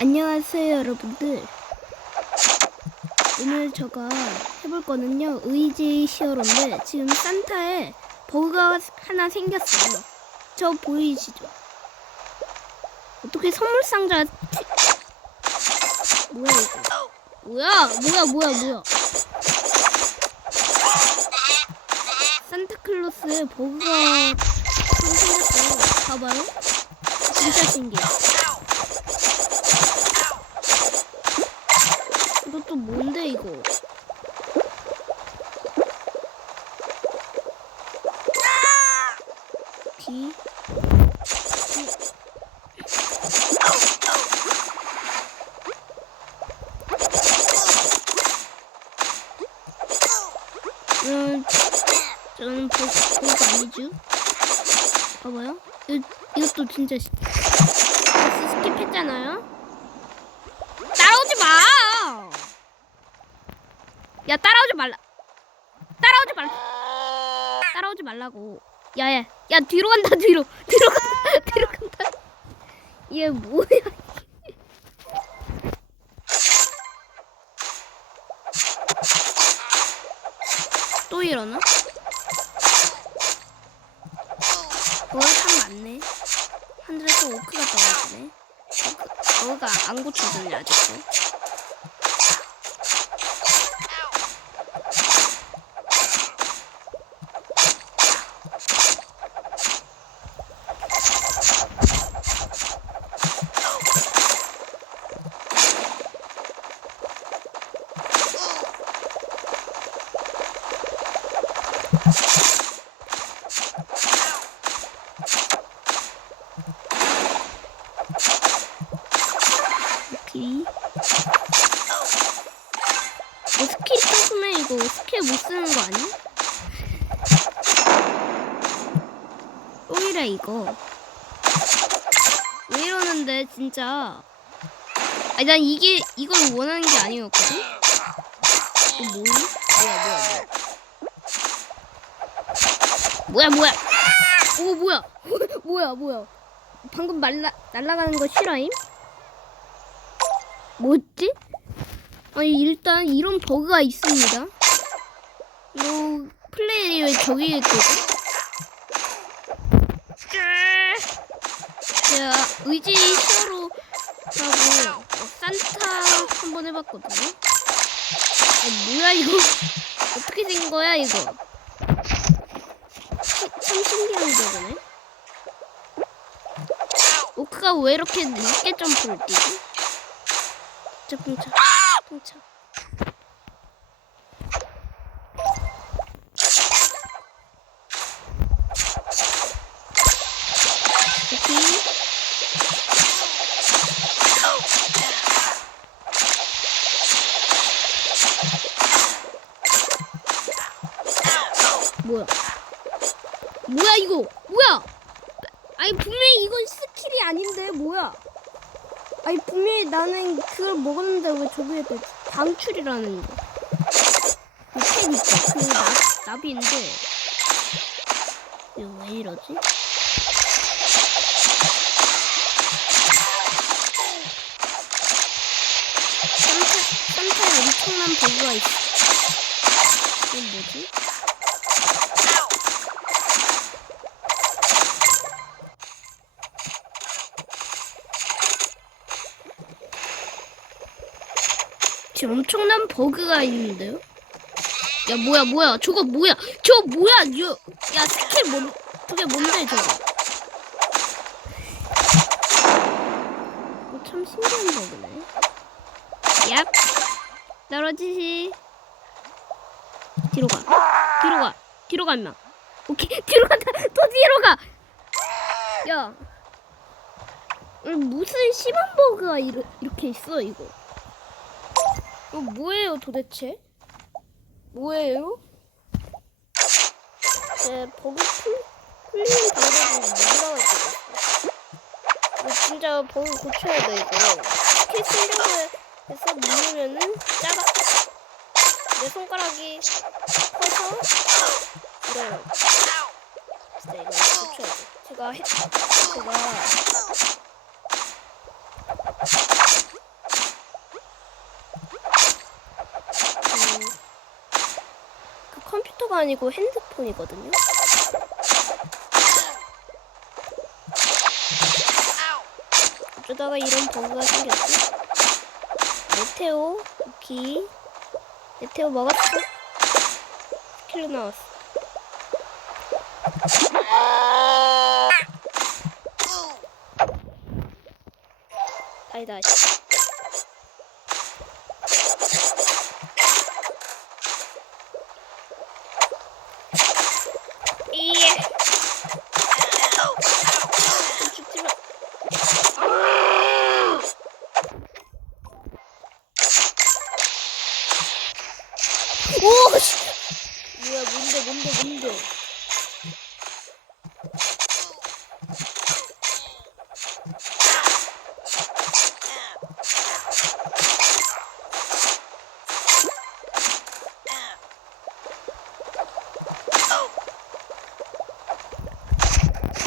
안녕하세요 여러분들. 오늘 제가 해볼 거는요 의지 히어로인데 지금 산타에 버그가 하나 생겼어요. 저 보이시죠? 어떻게 선물 상자 튀- 뭐야 이거? 뭐야 뭐야 뭐야 뭐야? 산타클로스에 버그가 생겼어요. 봐봐요. 진짜 신기해 이것도 뭔데 이거? 비. 음, 저는 보, 보고 아니죠? 봐봐요. 이, 이것도 진짜 시- 스킵했잖아요. 따라오지 마. 야 따라오지 말라. 따라오지 말라. 따라오지 말라고. 야야, 야 뒤로 간다 뒤로. 뒤로 간다 뒤로 간다. 얘 뭐야? 또 이러나? 뭐가 참 많네. 하늘에서 오크가 떨어지네. 오크, 뭐가 안 고쳐졌네 아직도. 오케이. 어, 스킬 썼으면 이거 스킬 못 쓰는 거 아니야? 오히려 이거. 왜 이러는데 진짜. 아니 난 이게 이걸 원하는 게 아니었거든. 이거 뭐? 뭐야 뭐야 뭐야. 뭐야 뭐야. 오 뭐야 뭐야 뭐야. 방금 말라 날아가는 거 실화임? 뭐지? 아니 일단 이런 버그가 있습니다. 이 플레이에 왜 저기 있거든? 제가 의지 히어로라고 어, 산타 한번 해봤거든요. 아, 뭐야 이거? 어떻게 된 거야 이거? 시- 참 신기한 버그네. 오크가 왜 이렇게 늦게 점프를 뛰지? 진짜 pun차 오케이. 뭐야? 뭐야 이거? 뭐야? 아니 분명히 이건 스킬이 아닌데 뭐야 아니 분명히 나는 그걸 먹었는데 왜 저기에 또 방출이라는 거. 그책 있죠. 그 나, 나비인데 이거 왜 이러지? 산타 산타에 엄청난 버그가 있어. 이게 뭐지? 지금 엄청난 버그가 있는데요? 야 뭐야 뭐야. 저거 뭐야? 저거 뭐야? 저, 야 스킬 뭔 저게 뭔데 저거? 어, 참 신기한 버그네. 얍. 떨어지시 뒤로 가. 뒤로 가. 뒤로 가 임마. 오케이. 뒤로 간다. 또 뒤로 가 야. 무슨 심한 버그가 이렇게 있어 이거 이거 뭐예요 도대체? 뭐예요? 제 버그 풀, 풀리는 방법이 몰라가지고 이거 진짜 버그 고쳐야 돼 이거. 스킬 쓰려고 해서 누르면은 작아 내 손가락이 커서 이래요 진짜 이거 고쳐야 돼. 제가 했 제가 컴퓨터가 아니고 핸드폰이거든요. 어쩌다가 이런 버그가 생겼지? 메테오, 오키. 메테오 먹었어? 스킬로 나왔어. 아니다. 씨. 이야. 좀 죽지 마. 오! 씨. 뭐야, 뭔데, 뭔데, 뭔데.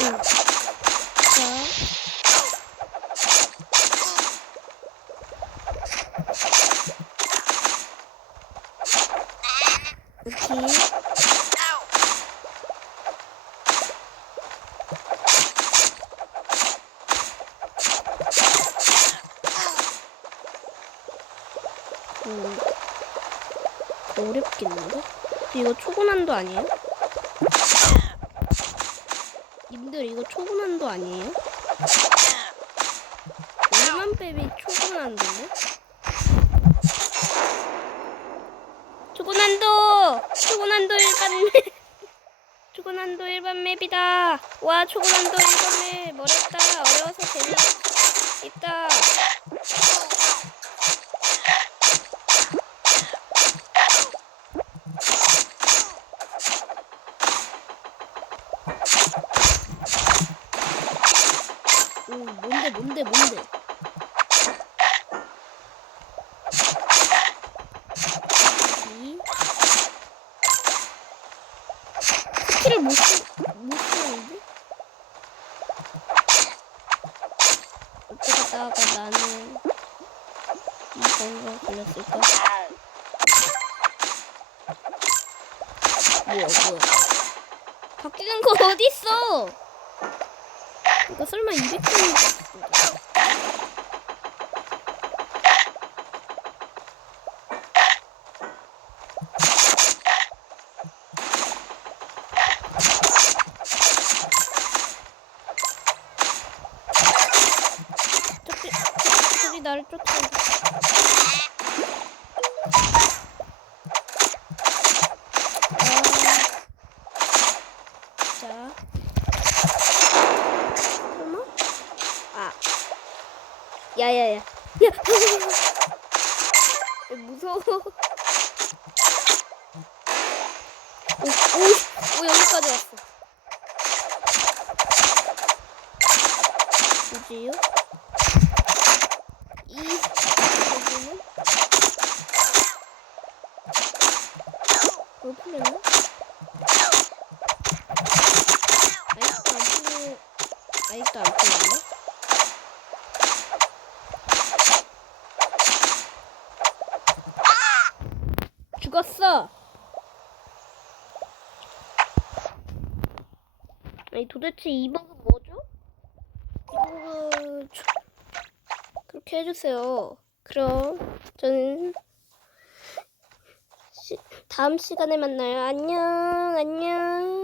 응. 자. 오케이. 음, 어렵겠는데? 이거 초고난도 아니에요? 님들 이거 초고난도 아니에요? 얼만 뱀이 초고난도인데? 초고난도! 초고난도 일반 맵! 초고난도 일반 맵이다! 와 초고난도 일반 맵! 뭐랬다! 어려워서 재미 있다! 오 뭔데 뭔데 뭔데 이 못, 쓰, 못 쓰는데? 어쩌다가 나는 이건가 걸렸을까? 뭐야 뭐야 바뀌는 거 어딨어? 이거 설마 200점인 쫓아온다. 아. 야야 야. 야. 야, 무서워. 오, 오, 오 여기까지 왔어. 뭐지요? 이 여기는 뭐 풀렸나? 아직도 안 풀려. 아직도 안 풀렸나? 죽었어. 아니 도대체 이 버그 뭐죠? 이 버그 저- 그렇게 해주세요. 그럼 저는 시, 다음 시간에 만나요. 안녕, 안녕.